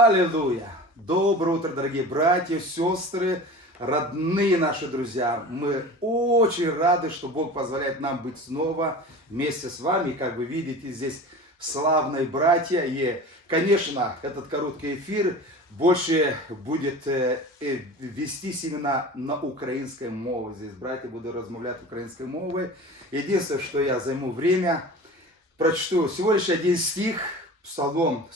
Аллилуйя! Доброе утро, дорогие братья, сестры, родные наши друзья. Мы очень рады, что Бог позволяет нам быть снова вместе с вами. Как вы видите, здесь славные братья. И, конечно, этот короткий эфир больше будет э, э, вестись именно на украинской мове. Здесь братья будут размовлять украинской мовой. Единственное, что я займу время, прочту всего лишь один стих, Псалом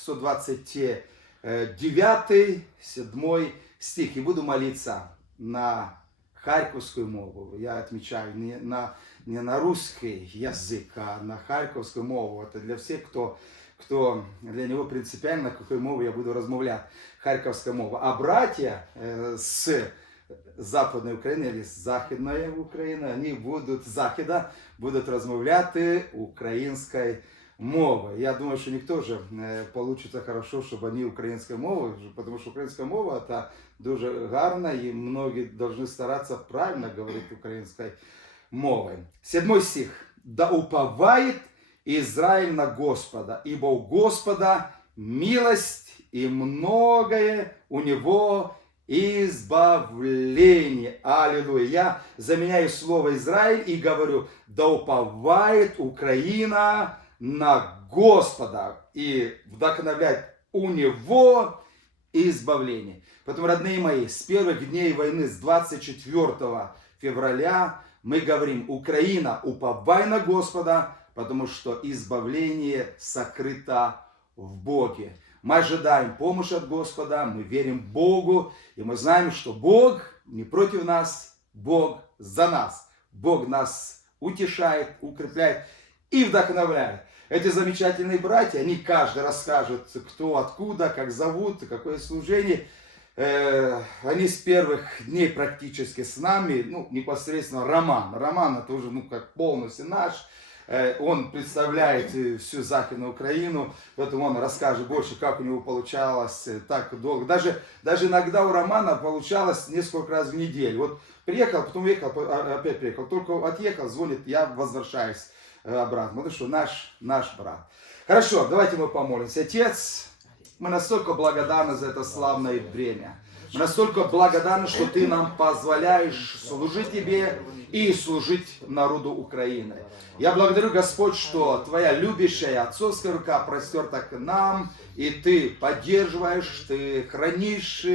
129, 7 стих, и буду молиться на харьковскую мову. Я отмечаю не на, не на русский язык, а на харьковскую мову. Это для всех, кто, кто для него принципиально, какой мовой я буду размовлять. Харьковская мова. А братья э, с Западной України или з Західної України, вони будуть з Західа будуть розмовляти українською мовою. Я думаю, що ніхто вже е, получится хорошо, щоб вони українською мовою, тому що українська мова це дуже гарна, і многі повинні старатися правильно говорити українською мовою. Седьмой стих. Да уповает Израиль на Господа, ибо у Господа милость и многое у него избавление. Аллилуйя. Я заменяю слово Израиль и говорю, да уповает Украина на Господа и вдохновляет у него избавление. Поэтому, родные мои, с первых дней войны, с 24 февраля, мы говорим, Украина, уповай на Господа, потому что избавление сокрыто в Боге. Мы ожидаем помощи от Господа, мы верим Богу, и мы знаем, что Бог не против нас, Бог за нас. Бог нас утешает, укрепляет и вдохновляет. Эти замечательные братья, они каждый расскажет, кто откуда, как зовут, какое служение. Э, они с первых дней практически с нами, ну, непосредственно Роман. Роман это уже, ну, как полностью наш. Э, Он представляет э, всю Западную Украину, поэтому он расскажет больше, как у него получалось так долго. Даже, даже иногда у Романа получалось несколько раз в неделю. Вот приехал, потом уехал, а- опять приехал. Только отъехал, звонит, я возвращаюсь э, обратно. Потому что наш, наш брат. Хорошо, давайте мы помолимся. Отец, мы настолько благодарны за это славное время. Мы настолько благодарны, что Ты нам позволяешь служить Тебе и служить народу Украины. Я благодарю, Господь, что Твоя любящая отцовская рука простерта к нам, и Ты поддерживаешь, Ты хранишь,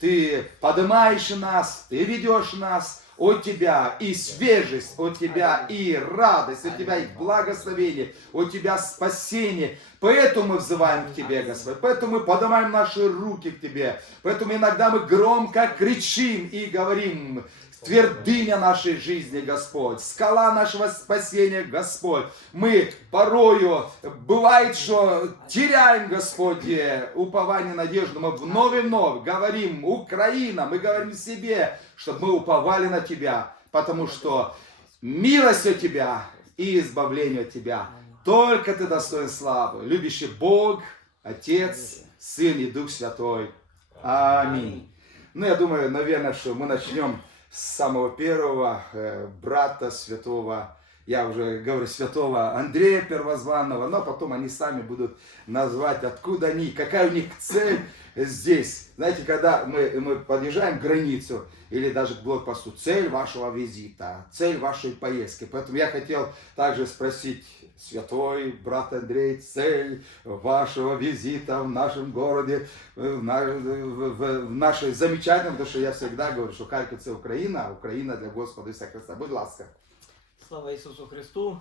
Ты поднимаешь нас, Ты ведешь нас, от Тебя и свежесть, от Тебя и радость, от Тебя и благословение, от Тебя спасение. Поэтому мы взываем к Тебе, Господь, поэтому мы поднимаем наши руки к Тебе, поэтому иногда мы громко кричим и говорим, твердыня нашей жизни, Господь, скала нашего спасения, Господь. Мы порою, бывает, что теряем, Господи, упование, надежду, мы вновь и вновь говорим, Украина, мы говорим себе, чтобы мы уповали на Тебя, потому что милость от Тебя и избавление от Тебя. Только Ты достоин славы, любящий Бог, Отец, Сын и Дух Святой. Аминь. Ну, я думаю, наверное, что мы начнем самого первого э, брата святого, я уже говорю, святого Андрея Первозванного, но потом они сами будут назвать, откуда они, какая у них цель здесь. Знаете, когда мы, мы подъезжаем к границу, или даже к блокпосту, цель вашего визита, цель вашей поездки. Поэтому я хотел также спросить, святой брат Андрей, цель вашего визита в нашем городе, в, на- в- в- нашей замечательной, потому что я всегда говорю, что Харьков это Украина, а Украина для Господа Ісуса Христа. Будь ласка. Слава Ісусу Христу.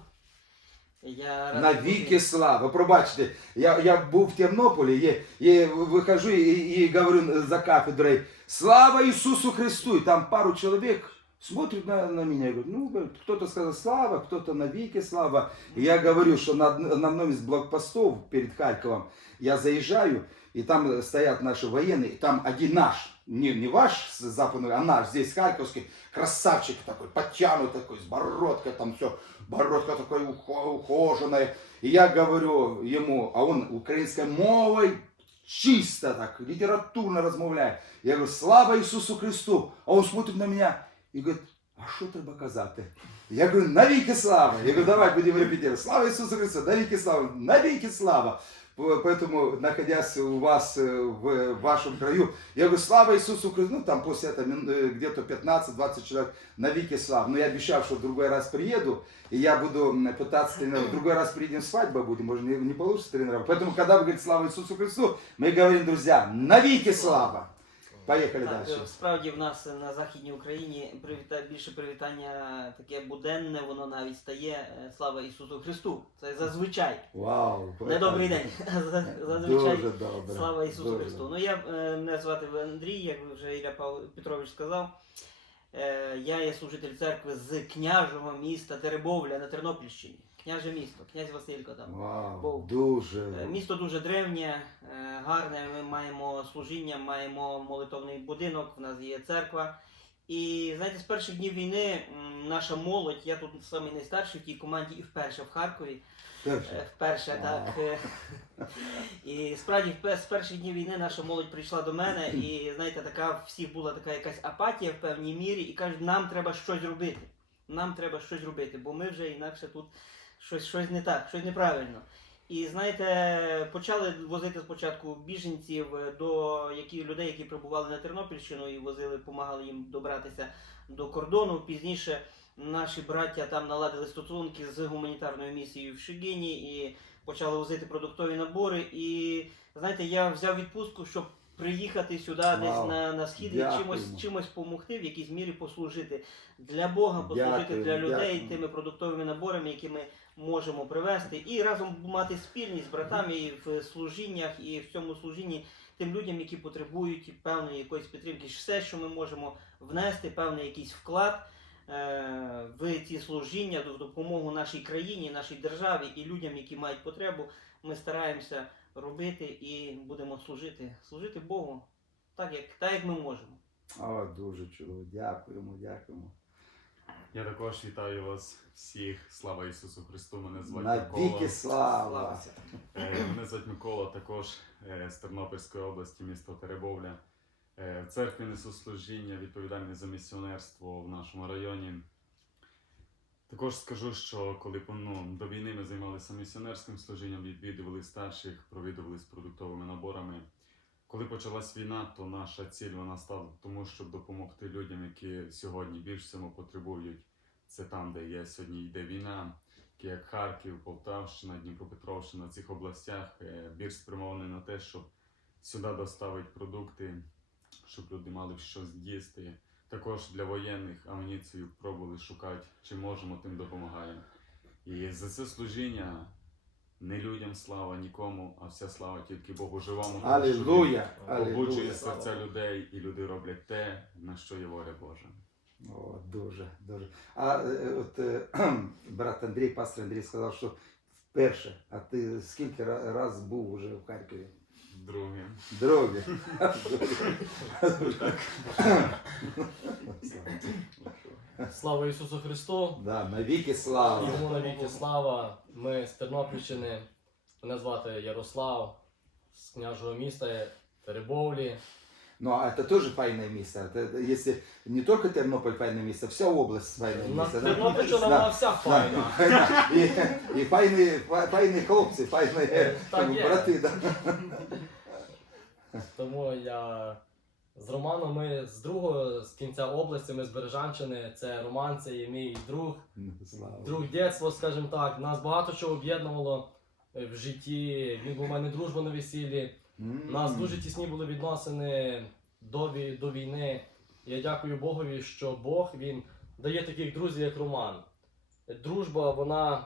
Я Навіки слава. Пробачте, я, я був в Тернополі, я, я вихожу і, і говорю за кафедрой, слава Ісусу Христу! І там пару чоловік смотрят на, на меня и говорят, ну, говорит, кто-то сказал слава, кто-то навеки слава. И я говорю, что на, на одном из блокпостов перед Харьковом я заезжаю, и там стоят наши военные, и там один наш, не, не ваш западный, а наш, здесь харьковский, красавчик такой, подтянутый такой, с бородкой, там все, бородка такой ухо- ухоженная. И я говорю ему, а он украинской мовой чисто так, литературно размовляет. Я говорю, слава Ісусу Христу. А он смотрит на меня и говорит, а що треба казати? Я говорю, навіки слава. Я говорю, давай будемо репетировать. Слава Ісусу Христу, навіки слава, навіки слава. По- Поэтому, находясь у вас э, в вашем краю, я говорю, слава Иисусу Христу, ну там после этого мин- э, где-то 15-20 человек на Вики слав. Но я обещал, что в другой раз приеду, и я буду м, пытаться тренировать. В другой раз приедем, свадьба будет, может не, не получится тренировать. Поэтому, когда вы говорите слава Иисусу Христу, мы говорим, друзья, на Вики слава. Поехали Так, дальше. е, справді в нас на Західній Україні привіта... більше привітання таке буденне, воно навіть стає е, слава Ісусу Христу. Це зазвичай. Вау. Не добрий день. Зазвичай Дуже добре. слава Ісусу Дуже Христу. Ну я е, мене звати Андрій, як вже Ілля Петрович сказав. Е, Я є служитель церкви з княжого міста Теребовля на Тернопільщині. Княже місто, князь Василько там. Вау, Був. дуже. Е, Місто дуже древнє, е, гарне. Ми маємо служіння, маємо молитовний будинок, в нас є церква. І знаєте, з перших днів війни наша молодь, я тут самий найстарший в тій команді і вперше в Харкові. Перше. Вперше, так. е. І справді з перших днів війни наша молодь прийшла до мене, і знаєте, така всіх була така якась апатія в певній мірі, і кажуть, нам треба щось робити. Нам треба щось робити, бо ми вже інакше тут щось, щось не так, щось неправильно. І знаєте, почали возити спочатку біженців е, до які, людей, які прибували на Тернопільщину і возили, допомагали їм добратися до кордону. Пізніше наші браття там наладили стосунки з гуманітарною місією в Шигині і почали возити продуктові набори. І знаєте, я взяв відпустку, щоб приїхати сюди Вау. десь на, на схід і чимось, чимось допомогти, в якійсь мірі послужити для Бога, послужити Дякую, для людей дякую. тими продуктовими наборами, які ми можемо привезти, і разом мати спільність з братами і в служіннях, і в цьому служінні тим людям, які потребують певної якоїсь підтримки. Все, що ми можемо внести, певний якийсь вклад е, в ці служіння, в допомогу нашій країні, нашій державі і людям, які мають потребу, ми стараємося робити і будемо служити, служити Богу так, як, так, як ми можемо. О, дуже чудово. Дякуємо, дякуємо. Я також вітаю вас всіх. Слава Ісусу Христу! Мене звати На Микола. віки слава. Слава. Е, Мене звати Микола, також е, з Тернопільської області, місто Теребовля. Е, В церкві несу служіння, відповідальний за місіонерство в нашому районі. Також скажу, що коли ну, до війни ми займалися місіонерським служінням, відвідували старших, провідували з продуктовими наборами. Коли почалась війна, то наша ціль вона стала тому, щоб допомогти людям, які сьогодні більш всього потребують. Це там, де є сьогодні йде війна, як Харків, Полтавщина, Дніпропетровщина, в цих областях е, більш спрямований на те, щоб сюди доставити продукти, щоб люди мали щось їсти. Також для воєнних амуніцію пробували шукати, чи можемо, тим допомагаємо. І за це служіння не людям слава нікому, а вся слава тільки Богу живому. Алілуя. Алілуя. серця людей, і люди роблять те, на що є воля Божа. О, дуже, дуже. А е, от е, брат Андрій, пастор Андрій сказав, що вперше. А ти скільки ра- раз був уже в Харкові? Друге. Друге. Слава Ісусу Христу! Да, навіки слава. Йому навіки слава. Ми з Тернопільщини. Мене звати Ярослав з княжого міста Теребовлі. Ну, а это тоже файное место. Это, если не только Тернополь файное место, вся область файное На место. Тернопільщина Да. вона вся файна. Да. І, і файні, фа- файні хлопці, файні Так є. брати. Да. Тому я з Романом, ми з другого з кінця області, ми з Бережанщини. Це Роман, це є мій друг, друг дєтства, скажімо так. Нас багато чого об'єднувало в житті. Він був у мене дружба на весіллі. У нас дуже тісні були відносини до, до війни. Я дякую Богові, що Бог він дає таких друзів, як Роман. Дружба, вона.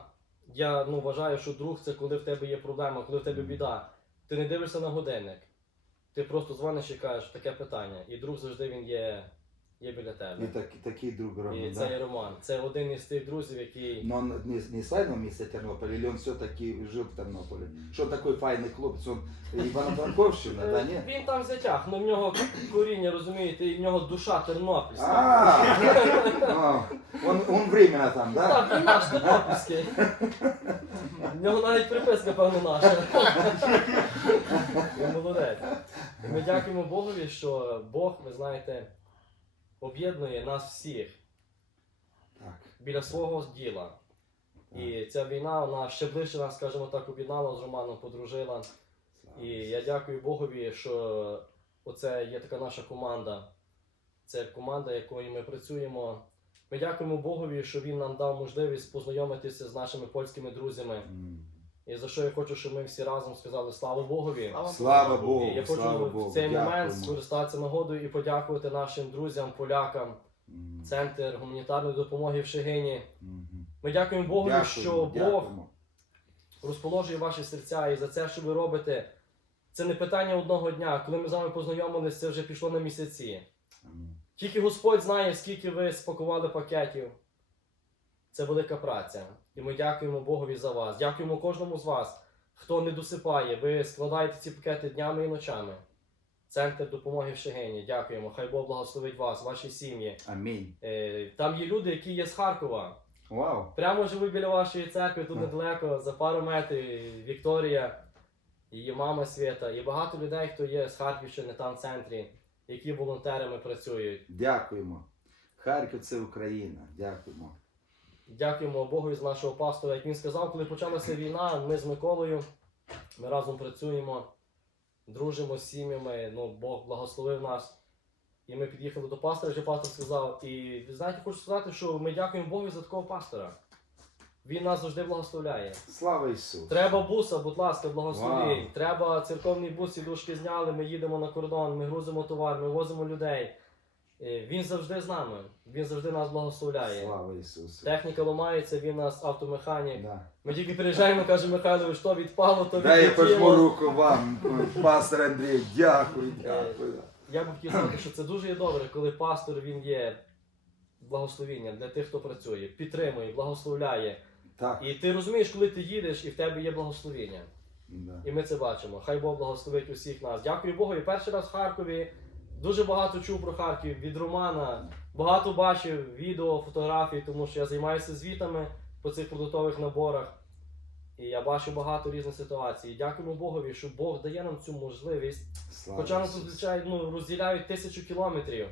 Я ну, вважаю, що друг це коли в тебе є проблема, коли в тебе біда. Ти не дивишся на годинник. Ти просто дзвониш і кажеш таке питання. І друг завжди він є, є біля І тебе. так, такий друг І Роман, це да? є Роман. Це один із тих друзів, який. Но он не, не с файного места Тернополя, или он все-таки жил в Тернополе? Что такой файный хлопец? Он Ивано-Франковщина, да, Е, нет? Він там затяг, ну в нього коріння, розумієте, і в нього душа тернопільська. А, ну, он, он временно там, да? Так, він наш тернопільський. В нього навіть приписка, певно, наша. Він молодець. І ми дякуємо Богові, що Бог, ви знаєте, об'єднує нас всіх Так. біля свого діла. І ця війна вона ще ближче нас, скажімо так, об'єднала з Романом, подружила. І я дякую Богові, що оце є така наша команда. Це команда, якою ми працюємо. Ми дякуємо Богові, що він нам дав можливість познайомитися з нашими польськими друзями. І за що я хочу, щоб ми всі разом сказали слава Богові. Слава Богу, І я хочу слава Богу. в цей момент скористатися нагодою і подякувати нашим друзям, полякам, М. центр гуманітарної допомоги в Шегині. Мгм. Ми дякуємо Богові, Дякуємо, що Бог дякуємо. розположує ваші серця і за це, що ви робите. Це не питання одного дня. Коли ми з вами познайомилися, це вже пішло на місяці. Амінь. Тільки Господь знає, скільки ви спакували пакетів. Це велика праця. І ми дякуємо Богові за вас. Дякуємо кожному з вас, хто не досипає. Ви складаєте ці пакети днями і ночами. Центр допомоги в Шегині. Дякуємо. Хай Бог благословить вас, ваші сім'ї. Амінь. Е, Там є люди, які є з Харкова. Вау. Прямо живуть біля вашої церкви, тут недалеко, за пару метрів. Вікторія, її мама Свята, і багато людей, хто є з Харківщини, там в центрі, які волонтерами працюють. Дякуємо. Харків це Україна. Дякуємо. Дякуємо Богу за нашого пастора. Як він сказав, коли почалася війна, ми з Миколою, ми разом працюємо, дружимо з сім'ями. Ну, Бог благословив нас. І ми під'їхали до пастора, вже пастор сказав. І знаєте, хочу сказати, що ми дякуємо Богу за такого пастора. Він нас завжди благословляє. Слава Ісусу. Треба буса, будь ласка, благословіть. Треба церковний бус, сідушки зняли, ми їдемо на кордон, ми грузимо товар, ми возимо людей. Е, Він завжди з нами, він завжди нас благословляє. Слава Ісусу. Техніка ламається, він нас автомеханік. Да. Ми тільки приїжджаємо, каже Михайлович, що відпало, то Дай я пожму руку вам, пастор Андрій. Дякую, дякую. Я б хотів сказати, що це дуже є добре, коли пастор він є благословінням для тих, хто працює, підтримує, благословляє. Так. І ти розумієш, коли ти їдеш і в тебе є благословіння. Да. І ми це бачимо. Хай Бог благословить усіх нас. Дякую Богу. І перший раз в Харкові дуже багато чув про Харків від Романа. Багато бачив відео, фотографій, тому що я займаюся звітами по цих продуктових наборах. І я бачу багато різних ситуацій. І Дякуємо Богові, що Бог дає нам цю можливість. Слава Хоча нас Ісусу. ну, розділяють тисячу кілометрів.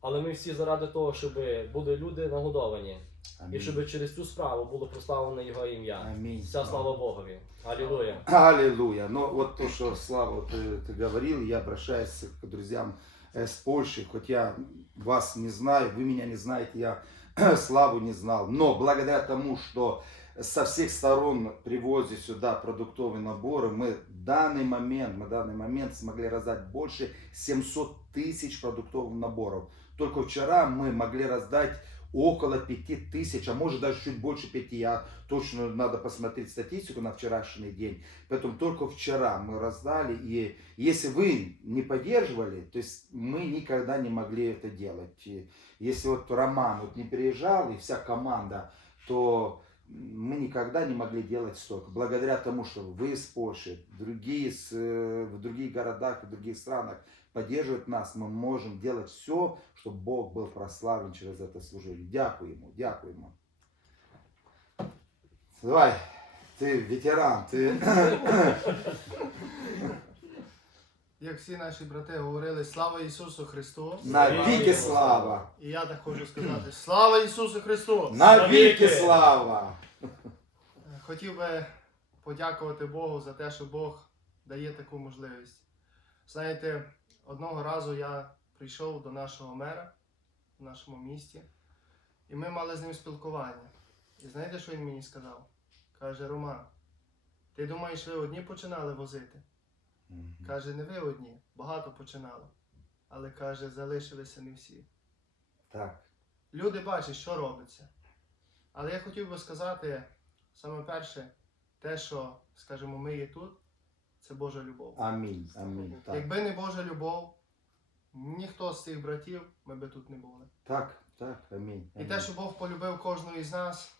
Але ми всі заради того, щоб були люди нагодовані. І Амінь. щоб через цю справу було прославлене Його ім'я. Амінь. Вся слава Богові. Алілуя. Аллилуйя. Но вот то, что Слава ты, ты говорил, я обращаюсь к друзьям э, с Польши, хоть я вас не знаю, вы меня не знаете, я Славу не знал. Но благодаря тому, что со всех сторон привозят сюда продуктовые наборы, мы в данный момент, мы в данный момент смогли раздать больше 700 тысяч продуктовых наборов. Только вчера мы могли раздать около 5 тысяч, а может даже чуть больше 5. Я точно надо посмотреть статистику на вчерашний день. Поэтому только вчера мы раздали. И если вы не поддерживали, то есть мы никогда не могли это делать. И если вот Роман вот не переезжал и вся команда, то мы никогда не могли делать столько. Благодаря тому, что вы из Польши, другие с, э, в других городах и других странах поддерживают нас, мы можем делать все, чтобы Бог был прославлен через это служение. Дякую ему, дякую ему. Давай, ты ветеран, ты Як всі наші брати говорили, слава Ісусу Христу! навіки слава, І я так хочу сказати: Слава Ісусу Христу! навіки слава. Хотів би подякувати Богу за те, що Бог дає таку можливість. Знаєте, одного разу я прийшов до нашого мера в нашому місті, і ми мали з ним спілкування. І знаєте, що він мені сказав? Каже: Роман, ти думаєш, ви одні починали возити? Каже, не ви одні, багато починало. Але каже, залишилися не всі. Так, Люди бачать, що робиться. Але я хотів би сказати, саме перше, те, що, скажімо, ми є тут, це Божа любов. амінь, амінь. Так, Якби не Божа любов, ніхто з цих братів ми би тут не були. так, так, амінь. І те, що Бог полюбив кожного із нас,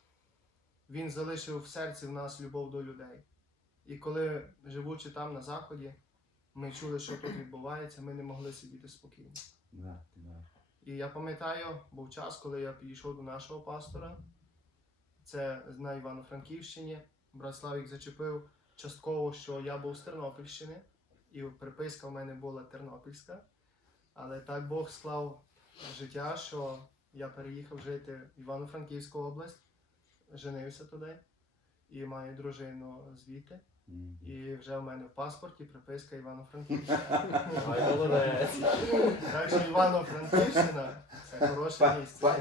Він залишив в серці в нас любов до людей. І коли, живучи там на заході, ми чули, що тут відбувається, ми не могли сидіти спокійно. Да, да. І я пам'ятаю, був час, коли я підійшов до нашого пастора. Це на Івано-Франківщині. Брат Славік зачепив частково, що я був з Тернопільщини, і приписка в мене була Тернопільська. Але так Бог склав життя, що я переїхав жити в Івано-Франківську область. женився туди і маю дружину звідти. І вже в мене в паспорті приписка Івано-Франківщина. Ай, молодець. Так що Івано-Франківщина це хороше місце.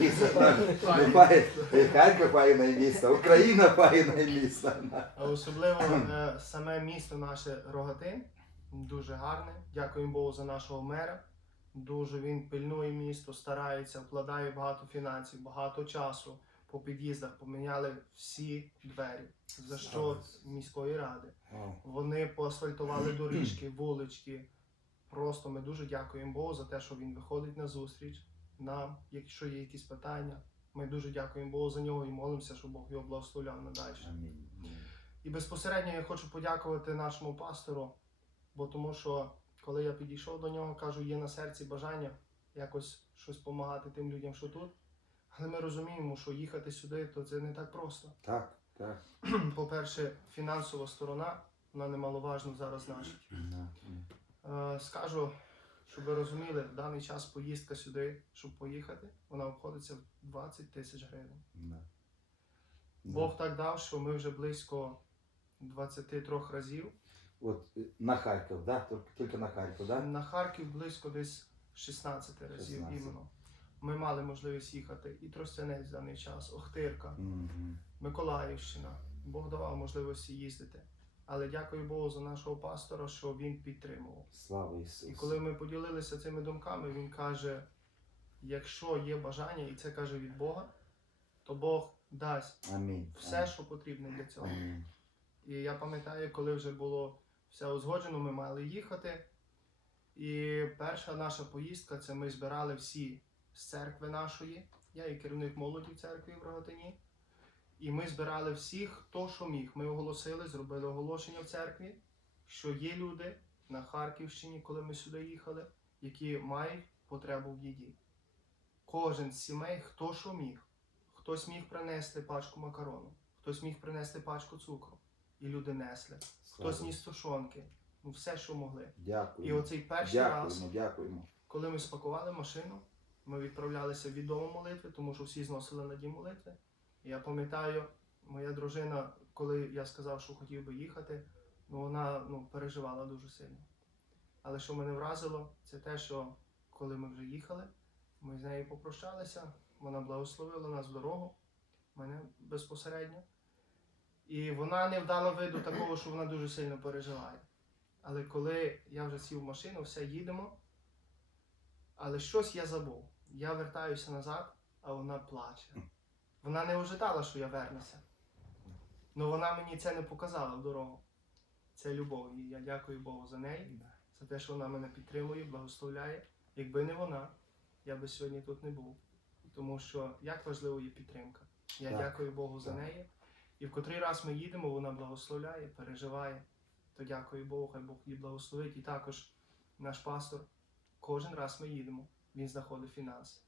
місце. Не фаї- Харків фаїне місце, Україна фаїне місце. А особливо е, саме місто наше Рогатин дуже гарне. Дякуємо Богу за нашого мера. Дуже він пильнує місто, старається, вкладає багато фінансів, багато часу. По під'їздах поміняли всі двері за що міської ради. Вони поасфальтували доріжки, вулички. Просто ми дуже дякуємо Богу за те, що він виходить на зустріч нам, якщо є якісь питання. Ми дуже дякуємо Богу за нього і молимося, щоб Бог його благословляв надалі. Амінь. І безпосередньо я хочу подякувати нашому пастору, бо тому що коли я підійшов до нього, кажу, є на серці бажання якось щось допомагати тим людям, що тут. Але ми розуміємо, що їхати сюди, то це не так просто. Так, так. По-перше, фінансова сторона, вона немаловажно зараз значить. Е, Скажу, щоб ви розуміли, в даний час поїздка сюди, щоб поїхати, вона обходиться в 20 тисяч гривень. Да. Бог так дав, що ми вже близько 23 разів. От е, на Харків, да? Тільки- Тільки на Харків, да? На Харків близько десь 16 разів 16. іменно. Ми мали можливість їхати і Тростянець в даний час, Охтирка, Мгм. Миколаївщина. Бог давав можливості їздити. Але дякую Богу за нашого пастора, що він підтримував. Слава Ісусу. І коли ми поділилися цими думками, він каже: якщо є бажання, і це каже від Бога, то Бог дасть Амінь. все, що потрібно для цього. Амінь. І я пам'ятаю, коли вже було все узгоджено, ми мали їхати. І перша наша поїздка це ми збирали всі з церкви нашої. Я є керівник молоді в церкві в Рогатині. І ми збирали всіх, хто що міг. Ми оголосили, зробили оголошення в церкві, що є люди на Харківщині, коли ми сюди їхали, які мають потребу в їді. Кожен з сімей, хто що міг. Хтось міг принести пачку макарону, хтось міг принести пачку цукру. І люди несли. Слава. Хтось ніс тушонки. Ну, все, що могли. Дякую. І оцей перший раз, Дякуємо, дякуємо. коли ми спакували машину, ми відправлялися від дому молитви, тому що всі зносили на дім молитви. Я пам'ятаю, моя дружина, коли я сказав, що хотів би їхати, ну вона ну, переживала дуже сильно. Але що мене вразило, це те, що коли ми вже їхали, ми з нею попрощалися, вона благословила нас в дорогу, мене безпосередньо. І вона не вдала виду такого, що вона дуже сильно переживає. Але коли я вже сів в машину, все їдемо, але щось я забув. Я вертаюся назад, а вона плаче. Вона не ожидала, що я вернуся. Ну вона мені це не показала в дорогу. Це любов. І я дякую Богу за неї, за те, що вона мене підтримує, благословляє. Якби не вона, я би сьогодні тут не був. Тому що як важливо є підтримка. Я Так, дякую Богу за так. неї. І в котрий раз ми їдемо, вона благословляє, переживає. То дякую Богу, хай Бог її благословить. І також наш пастор, кожен раз ми їдемо, він знаходить фінанси.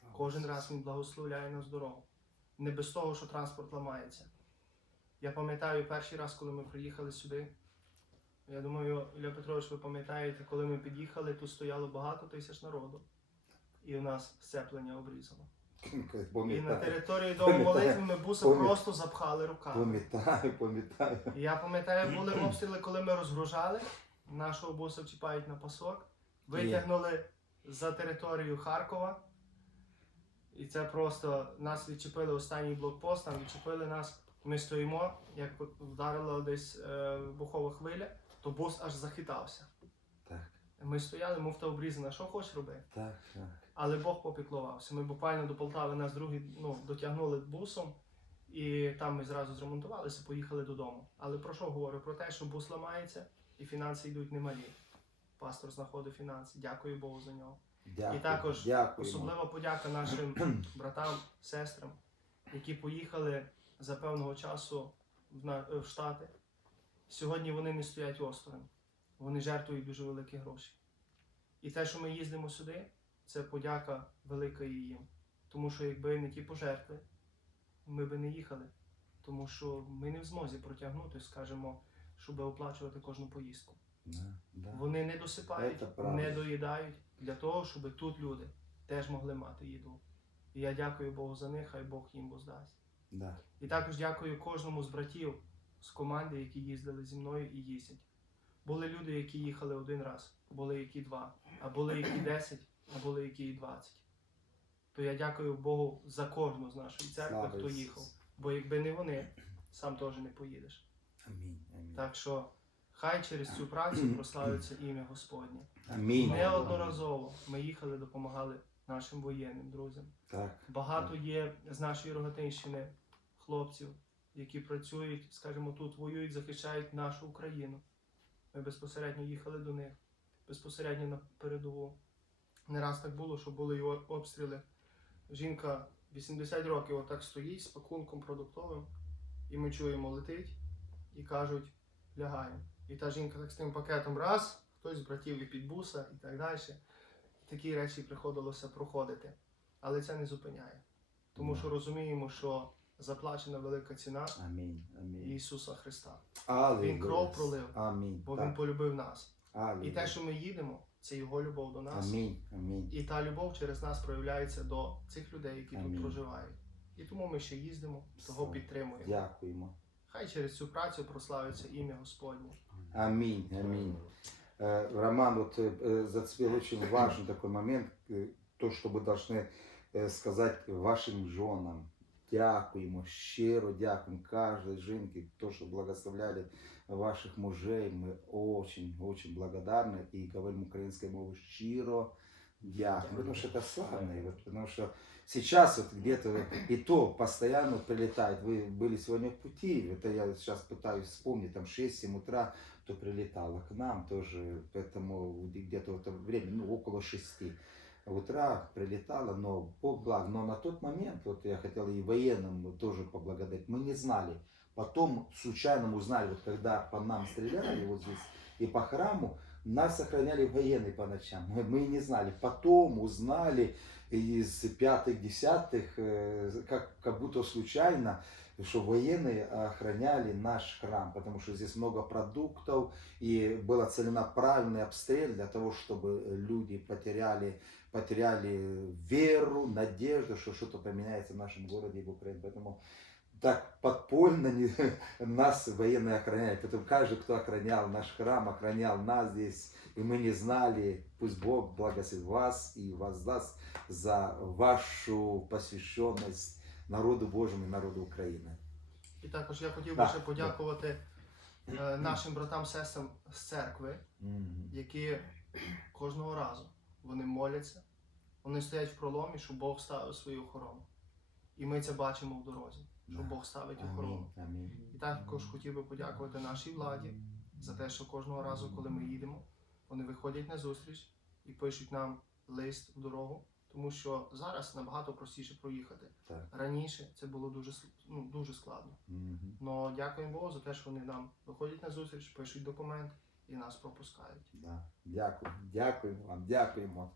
Слава Кожен раз він благословляє нас дорогу. Не без того, що транспорт ламається. Я пам'ятаю перший раз, коли ми приїхали сюди. Я думаю, Ілля Петрович, ви пам'ятаєте, коли ми під'їхали, тут стояло багато тисяч народу. І у нас сцеплення обрізало. І на території дому молитви ми Пам'ятаю. просто запхали руками. пам'ятаю, пам'ятаю. Я пам'ятаю, були обстріли, коли ми розгружали, нашого буса чіпають на пасок, витягнули за територію Харкова. І це просто нас відчепили останній блокпост, там відчепили нас. Ми стоїмо, як вдарила десь е, вибухова хвиля, то бус аж захитався. Так, Ми стояли, муфта обрізана, що хочеш роби. так, так. Але Бог попіклувався. Ми буквально до Полтави нас другий ну, дотягнули бусом, і там ми зразу зремонтувалися, поїхали додому. Але про що говорю? Про те, що бус ламається і фінанси йдуть немалі. Пастор знаходить фінанси. Дякую Богу за нього. Дякую, І також дякуємо. Особлива подяка нашим братам, сестрам, які поїхали за певного часу в, на, в Штати. Сьогодні вони не стоять осторонь. Вони жертвують дуже великі гроші. І те, що ми їздимо сюди, це подяка велика їм. Тому що якби не ті пожертви, ми би не їхали. Тому що ми не в змозі протягнути, скажімо, щоб оплачувати кожну поїздку. Да, да. Вони не досипають, не доїдають для того, щоб тут люди теж могли мати їду. І я дякую Богу за них, хай Бог їм воздасть. Да. І також дякую кожному з братів з команди, які їздили зі мною і їздять. Були люди, які їхали один раз, були які два, а були які 10, а були які і 20. То я дякую Богу за кожну з нашої церкви, хто їхав. Бо якби не вони, сам теж не поїдеш. Амінь. Амінь. Так що хай через цю працю прославиться ім'я Господнє. Амінь. Неодноразово ми їхали, допомагали нашим воєнним друзям. Так. Багато є з нашої Рогатинщини хлопців, які працюють, скажімо, тут воюють, захищають нашу Україну. Ми безпосередньо їхали до них, безпосередньо на передову. Не раз так було, що були і обстріли. Жінка 80 років отак стоїть з пакунком продуктовим, і ми чуємо, летить, і кажуть, лягаємо. І та жінка так з тим пакетом раз, хтось з братів і під буса і так далі. Такі речі приходилося проходити. Але це не зупиняє. Тому що розуміємо, що заплачена велика ціна Амінь. Амінь. Ісуса Христа. Алілуя. Він кров пролив, Амінь. бо. Він полюбив нас. Алілуя. І те, що ми їдемо, це Його любов до нас. Амінь. Амінь. І та любов через нас проявляється до цих людей, які Амінь. тут проживають. І тому ми ще їздимо, того підтримуємо. Дякуємо. Хай через цю працю прославиться ім'я Господнє. Аминь, аминь. Э, Роман, вот э, э, зацепил очень важный такой момент, э, то, что вы должны э, сказать вашим женам. Дякуємо, щиро дякуємо каждой жінки, то, что благословляли ваших мужей. Мы очень, очень благодарны и говорим украинской мовой щиро Дякуємо. Потому что это славно, и вот, потому что сейчас вот где-то вот и то постоянно прилетает. Вы были сегодня в пути, это я сейчас пытаюсь вспомнить, там 6-7 утра, то прилетало к нам тоже, поэтому где-то в это время, ну, около 6 утра прилетало, но Бог благ. Но на тот момент, вот я хотел и военным тоже поблагодарить, мы не знали. Потом случайно узнали, вот когда по нам стреляли вот здесь и по храму, нас охраняли военные по ночам. Мы, мы не знали. Потом узнали из пятых, десятых, э, как, как будто случайно, что военные охраняли наш храм, потому что здесь много продуктов, и был целенаправленный обстрел для того, чтобы люди потеряли, потеряли веру, надежду, что что-то поменяется в нашем городе и в Украине. Поэтому так подпольно не- нас военные охраняли. Поэтому каждый, кто охранял наш храм, охранял нас здесь, и мы не знали, пусть Бог благословит вас и воздаст за вашу посвященность народу Божьему и народу України. І також я хотів би Так, ще подякувати е, нашим братам сестрам з церкви, Мгм. які кожного разу вони моляться, вони стоять в проломі, що Бог ставив свою охорону. І ми це бачимо в дорозі, що Бог ставить охорону. І також хотів би подякувати нашій владі за те, що кожного разу, коли ми їдемо, вони виходять на зустріч і пишуть нам лист в дорогу, тому що зараз набагато простіше проїхати. Так. Раніше це було дуже ну, дуже складно. Но дякуємо Богу за те, що вони нам виходять на зустріч, пишуть документ і нас пропускають. Да. Дякую. Дякуємо вам, дякуємо.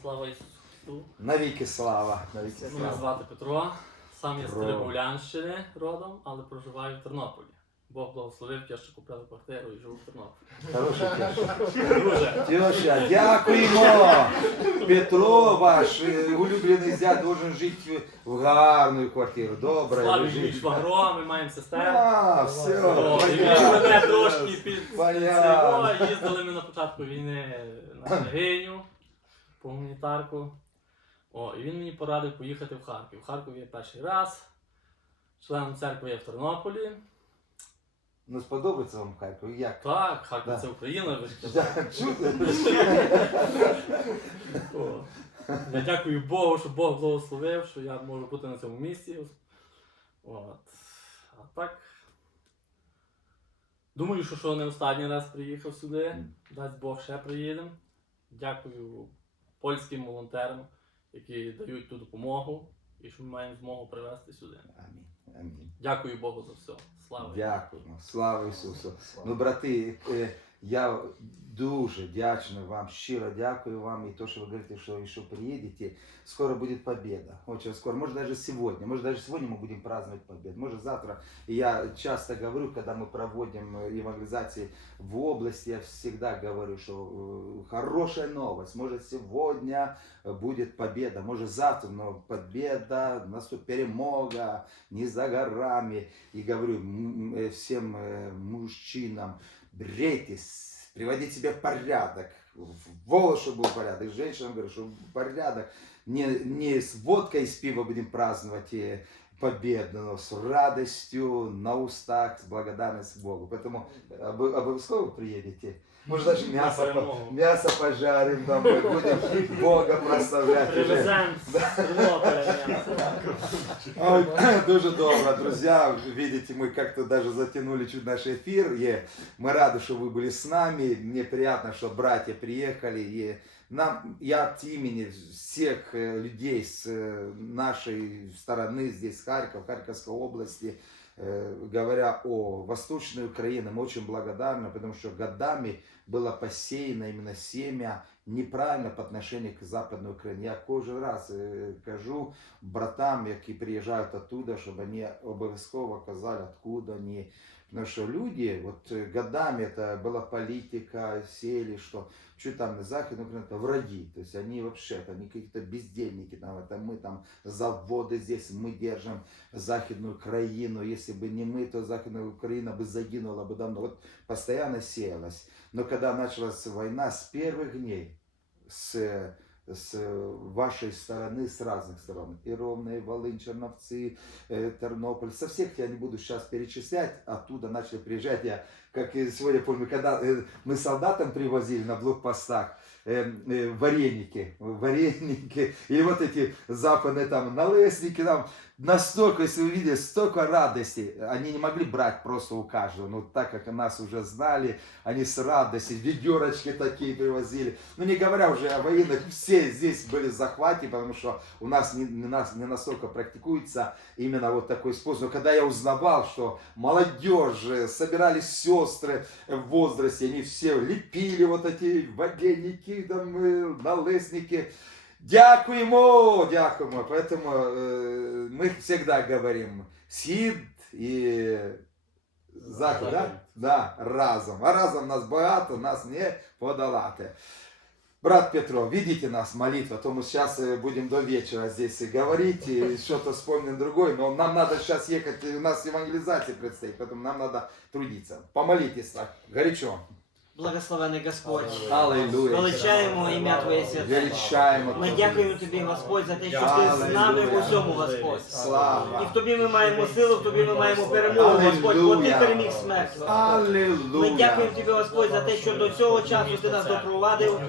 Слава Ісусу Христу! Навіки слава. Навіки Мене звати Петро, сам я з. Теребовлянщини родом, але проживаю в Тернополі. Бог благословив, я ще купив квартиру і живу в Тернополі. Хороший теща. Дякуємо. Петро, ваш е, улюблений зять, должен жити в гарну квартиру. Добре, славі мій швагро, ми маємо сестер. А, все. О, і він понятно. мене трошки під Понятно. цього. Їздили ми на початку війни на Княгиню по гуманітарку. О, і він мені порадив поїхати в Харків. В Харкові я перший раз. Членом церкви я в Тернополі. Ну, сподобається вам Харків? Як? Так, Харків Да. це Україна, ви ж О, Я дякую Богу, що Бог благословив, що я можу бути на цьому місці. От. А так. Думаю, що, що не останній раз приїхав сюди. Дасть Бог ще приїдемо. Дякую польським волонтерам, які дають ту допомогу і що ми маємо змогу привезти сюди. Амінь. Амінь. Дякую Богу за все. Слава. Дякуємо. Слава Ісусу. Ну, брати, е, я дуже вдячний вам, щиро дякую вам. И то, что вы говорите, что еще приедете, скоро будет победа. Очень скоро. Может, даже сегодня. Может, даже сегодня мы будем праздновать победу. Может, завтра. Я часто говорю, когда мы проводим э, евангелизации в области, я всегда говорю, что э, хорошая новость. Может, сегодня э, будет победа. Может, завтра, но победа, наступит перемога, не за горами. И говорю всем мужчинам, брейтесь, приводите себя в порядок, волос, чтобы был порядок. Женщинам говорю, чтобы порядок. Не, не с водкой с пива будем праздновать и победу, но с радостью на устах, с благодарностью к Богу. Поэтому обы- обовязково приедете. Может, даже мясо, по- мясо пожарим, там мы будем Бога прославлять. Ой, дуже добро, друзья. Видите, мы как-то даже затянули чуть наш эфир. И мы рады, что вы были с нами. Мне приятно, что братья приехали. И нам, я от имени всех э, людей с э, нашей стороны, здесь Харьков, Харьковской области, говоря о Восточной Украине, мы очень благодарны, потому что годами было посеяно именно семя неправильно по отношению к Западной Украине. Я кожен раз э, кажу, братам, які приїжджають оттуда, щоб вони обов'язково казали, откуда вони. Потому что люди, вот э, годами это была политика, сели, что что там Західна Україна, это враги. То есть они вообще, это они какие-то бездельники, там, это мы там заводы здесь, мы держим Західную Украину. Если бы не мы, то Західная Украина бы загинула бы давно. Вот постоянно сеялась. Но когда началась война с первых дней, с с вашей стороны, с разных сторон. И Ровно, и Волынь, Черновцы, э, Тернополь. Со всех я не буду сейчас перечислять. Оттуда начали приезжать. Я, как и сегодня помню, когда э, мы солдатам привозили на блокпостах э, э, вареники, вареники, или вот эти западные там налесники, там настолько, если вы видели, столько радости. Они не могли брать просто у каждого, но так как нас уже знали, они с радостью, ведерочки такие привозили. Ну, не говоря уже о военных, все здесь были в захвате, потому что у нас не, не, нас, не настолько практикуется именно вот такой способ. Но когда я узнавал, что молодежь, собирались сестры в возрасте, они все лепили вот эти вареники, там, э, налесники, Дякуємо, дякуємо. Поэтому э, мы всегда говорим схід і захід, да? Захід. Да, разом. А разом нас багато, нас не подолати. Брат Петро, видите нас, молитва, то мы сейчас будем до вечера здесь и говорить, и что-то вспомним другое, но нам надо сейчас ехать, и у нас евангелизация предстоит, поэтому нам надо трудиться. Помолитесь так, горячо. Благословений Господь. Аллилуйя. Величаємо ім'я Твоє святе. Величаємо Ми дякуємо Тобі, Господь, за те, що ти з нами в усьому, Господь. Слава. І в тобі ми маємо силу, в тобі ми маємо перемогу, Господь, бо ти переміг смерть. Ми дякуємо тобі, Господь, за те, що до цього часу ти нас допровадив,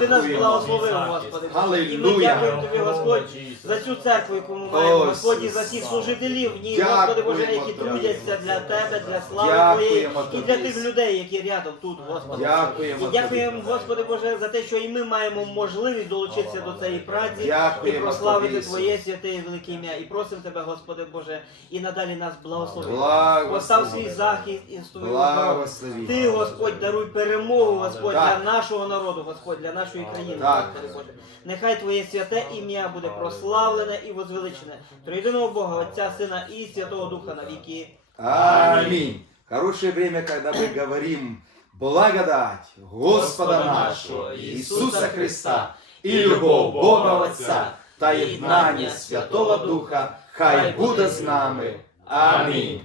ти нас благословив, Господи. І ми дякуємо тобі, Господь, за цю церкву, яку ми маємо, Господь, і за всіх служителів в ній, Господи Боже, які трудяться для тебе, для слави Твоєї, і для тих людей, які рядом тут, Господи. Дякуємо І дякуємо, Господи Боже, за те, що і ми маємо можливість долучитися до цієї праці і прославити тобі. Твоє святе і велике ім'я. І просимо Тебе, Господи Боже, і надалі нас благослови. Благослови. Постав свій захист і свою оборону. Благослови. Ти, Господь, даруй перемогу, Господь, Так. для нашого народу, Господь, для нашої країни, Так. Господи Боже. Нехай Твоє святе ім'я буде прославлене і возвеличене. Троєдиного Бога, Отця, Сина і Святого Духа на віки. Аминь. Хорошее время, когда мы говорим благодать Господа нашего Иисуса Христа и любовь Бога Отца та єднання Святого Духа, хай буде з нами. Амінь.